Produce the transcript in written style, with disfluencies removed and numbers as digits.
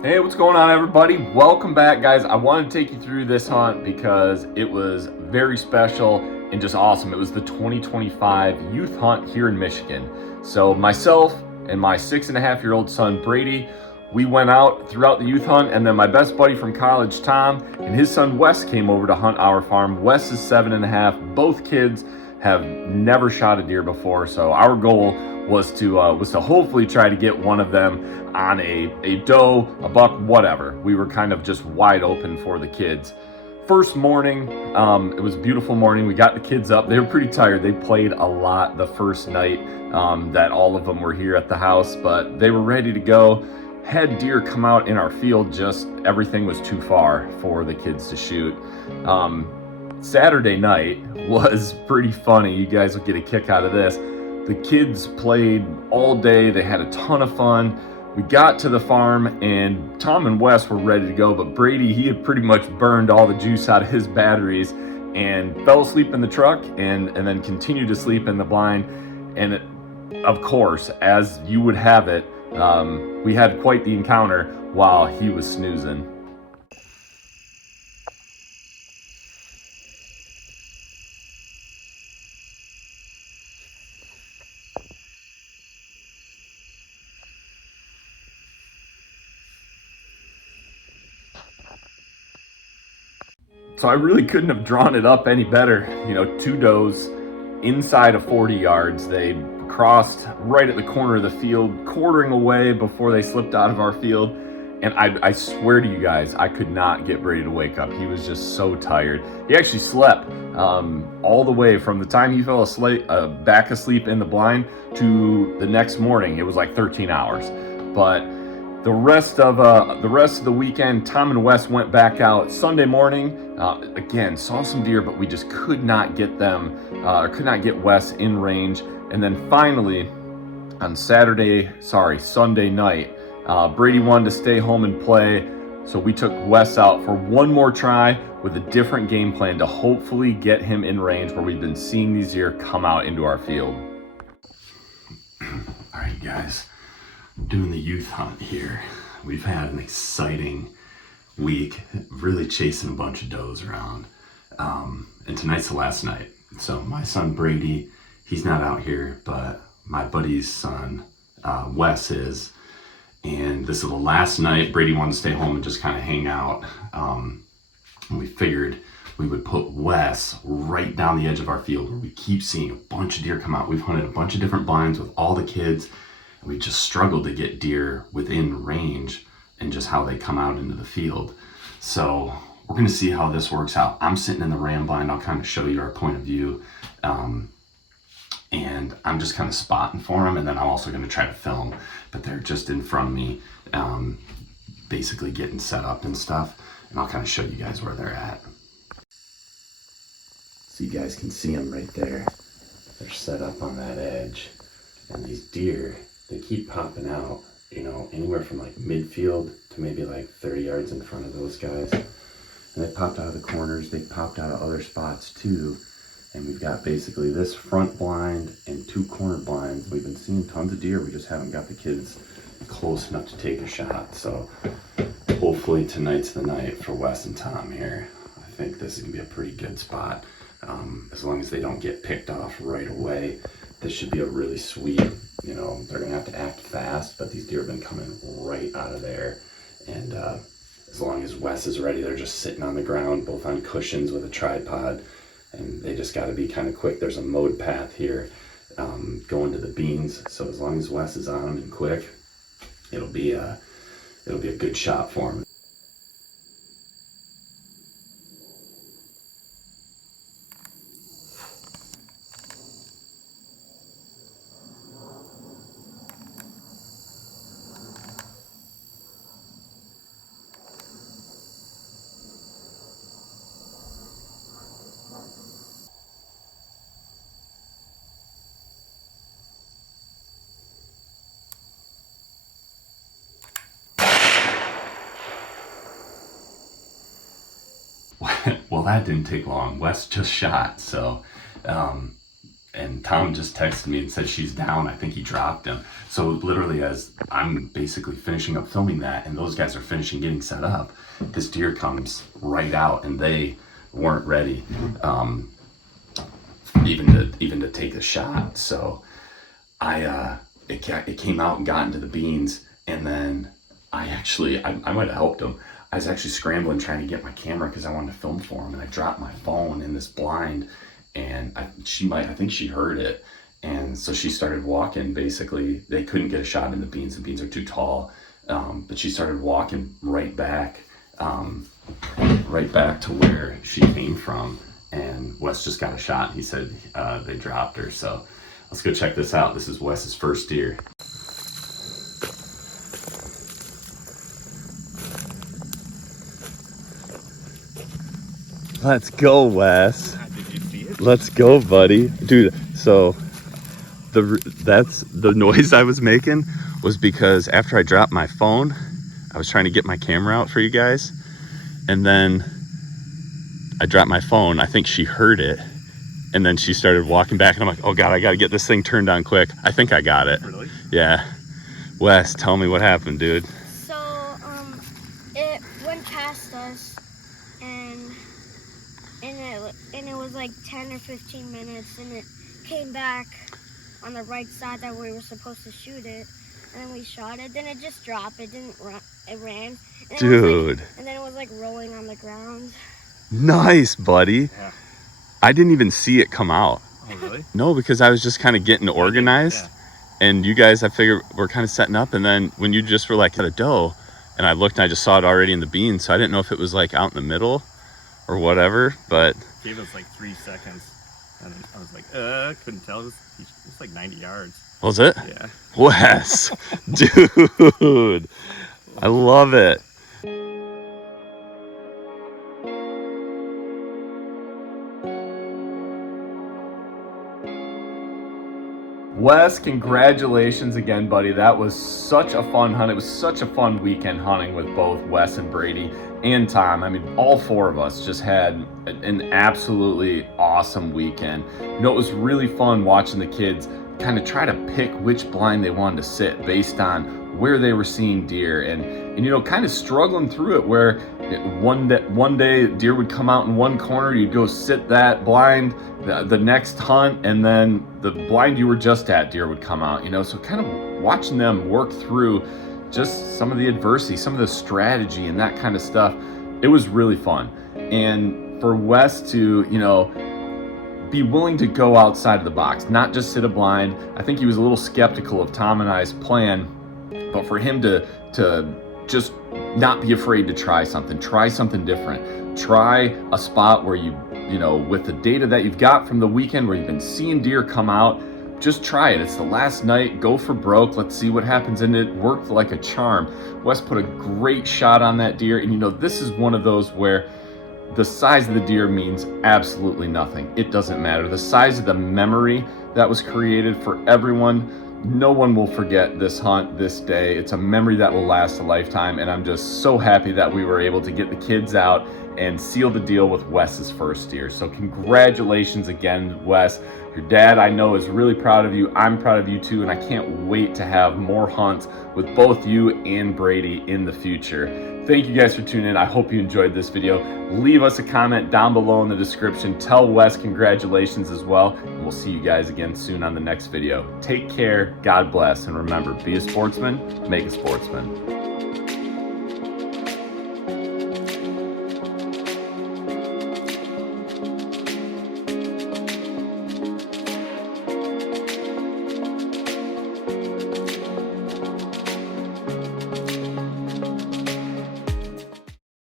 Hey, what's going on, everybody? Welcome back, guys. I wanted to take you through this hunt because it was very special and just awesome. It was the 2025 youth hunt here in Michigan. So myself and my 6.5-year-old son Brady, we went out throughout the youth hunt, and then my best buddy from college, Tom, and his son Wes came over to hunt our farm. Wes is 7.5. Both kids have never shot a deer before, so our goal was to hopefully try to get one of them on a doe, a buck, whatever. We were kind of just wide open for the kids. First morning, it was a beautiful morning. We got the kids up. They were pretty tired. They played a lot the first night that all of them were here at the house, but they were ready to go. Had deer come out in our field, just everything was too far for the kids to shoot. Saturday night was pretty funny. You guys will get a kick out of this. The kids played all day. They had a ton of fun. We got to the farm and Tom and Wes were ready to go, but Brady, he had pretty much burned all the juice out of his batteries and fell asleep in the truck and then continued to sleep in the blind. And of course, as you would have it, we had quite the encounter while he was snoozing. So I really couldn't have drawn it up any better. You know, two does inside of 40 yards. They crossed right at the corner of the field, quartering away before they slipped out of our field. And I swear to you guys, I could not get Brady to wake up. He was just so tired. He actually slept all the way from the time he fell asleep, back asleep in the blind to the next morning. It was like 13 hours. But the rest of the weekend, Tom and Wes went back out Sunday morning. Again, saw some deer, but we just could not get them, could not get Wes in range. And then finally, on Sunday night, Brady wanted to stay home and play, so we took Wes out for one more try with a different game plan to hopefully get him in range where we've been seeing these deer come out into our field. All right, guys. Doing the youth hunt here. We've had an exciting week, really chasing a bunch of does around. And tonight's the last night. So my son Brady, he's not out here, but my buddy's son, Wes, is. And this is the last night. Brady wanted to stay home and just kind of hang out. And we figured we would put Wes right down the edge of our field where we keep seeing a bunch of deer come out. We've hunted a bunch of different blinds with all the kids. We just struggled to get deer within range and just how they come out into the field. So we're going to see how this works out. I'm sitting in the ram blind. I'll kind of show you our point of view. And I'm just kind of spotting for them. And then I'm also going to try to film, but they're just in front of me, basically getting set up and stuff. And I'll kind of show you guys where they're at. So you guys can see them right there. They're set up on that edge. And these deer, they keep popping out, you know, anywhere from like midfield to maybe like 30 yards in front of those guys. And they popped out of the corners, they popped out of other spots too. And we've got basically this front blind and two corner blinds. We've been seeing tons of deer, we just haven't got the kids close enough to take a shot. So hopefully tonight's the night for Wes and Tom here. I think this is gonna be a pretty good spot. As long as they don't get picked off right away, this should be a really sweet, you know, they're gonna have to act fast, but these deer have been coming right out of there. And as long as Wes is ready, they're just sitting on the ground, both on cushions with a tripod, and they just gotta be kind of quick. There's a mowed path here going to the beans, so as long as Wes is on them and quick, it'll be a good shot for him. Well, that didn't take long. Wes just shot, so and Tom just texted me and said she's down. I think he dropped him. So literally, as I'm basically finishing up filming that and those guys are finishing getting set up, this deer comes right out, and they weren't ready even to take a shot. So it came out and got into the beans, and then I might have helped him. I was actually scrambling trying to get my camera because I wanted to film for him, and I dropped my phone in this blind, and I think she heard it, and so she started walking. Basically, they couldn't get a shot in the beans. The beans are too tall, but she started walking right back to where she came from, and Wes just got a shot, and he said they dropped her. So let's go check this out. This is Wes's first deer. Let's go, Wes. Did you see it? Let's go, buddy. Dude, so that's the noise I was making was because after I dropped my phone, I was trying to get my camera out for you guys, and then I dropped my phone. I think she heard it, and then she started walking back, and I'm like, oh God, I gotta get this thing turned on quick. I think I got it. Really? Yeah. Wes, tell me what happened, dude. So, it went past us, and it was like 10 or 15 minutes, and it came back on the right side that we were supposed to shoot it, and then we shot it. Then it just dropped. It didn't run. It ran. And Dude. and then it was like rolling on the ground. Nice, buddy. Yeah. I didn't even see it come out. Oh, really? No, because I was just kind of getting organized. Yeah. And you guys, I figured, were kind of setting up. And then when you just were like at a doe, and I looked and I just saw it already in the beans. So I didn't know if it was like out in the middle or whatever, but. Gave us like 3 seconds. And I was like, couldn't tell. It's like 90 yards. Was it? Yeah. Wes, dude, I love it. Wes, congratulations again, buddy. That was such a fun hunt. It was such a fun weekend hunting with both Wes and Brady and Tom. I mean, all four of us just had an absolutely awesome weekend. You know, it was really fun watching the kids kind of try to pick which blind they wanted to sit based on where they were seeing deer, and you know, kind of struggling through it where one day deer would come out in one corner, you'd go sit that blind, the next hunt, and then the blind you were just at, deer would come out, you know. So kind of watching them work through just some of the adversity, some of the strategy and that kind of stuff, it was really fun. And for Wes to, you know, be willing to go outside of the box, not just sit a blind. I think he was a little skeptical of Tom and I's plan, but for him to just not be afraid to try something different, try a spot where you know, with the data that you've got from the weekend where you've been seeing deer come out, just try it. It's the last night, go for broke, let's see what happens. And it worked like a charm. Wes put a great shot on that deer, and you know, this is one of those where the size of the deer means absolutely nothing. It doesn't matter. The size of the memory that was created for everyone, no one will forget this hunt, this day. It's a memory that will last a lifetime, and I'm just so happy that we were able to get the kids out and seal the deal with Wes's first deer. So congratulations again, Wes. Your dad, I know, is really proud of you. I'm proud of you too, and I can't wait to have more hunts with both you and Brady in the future. Thank you guys for tuning in. I hope you enjoyed this video. Leave us a comment down below in the description. Tell Wes congratulations as well. And we'll see you guys again soon on the next video. Take care, God bless, and remember, be a sportsman, make a sportsman.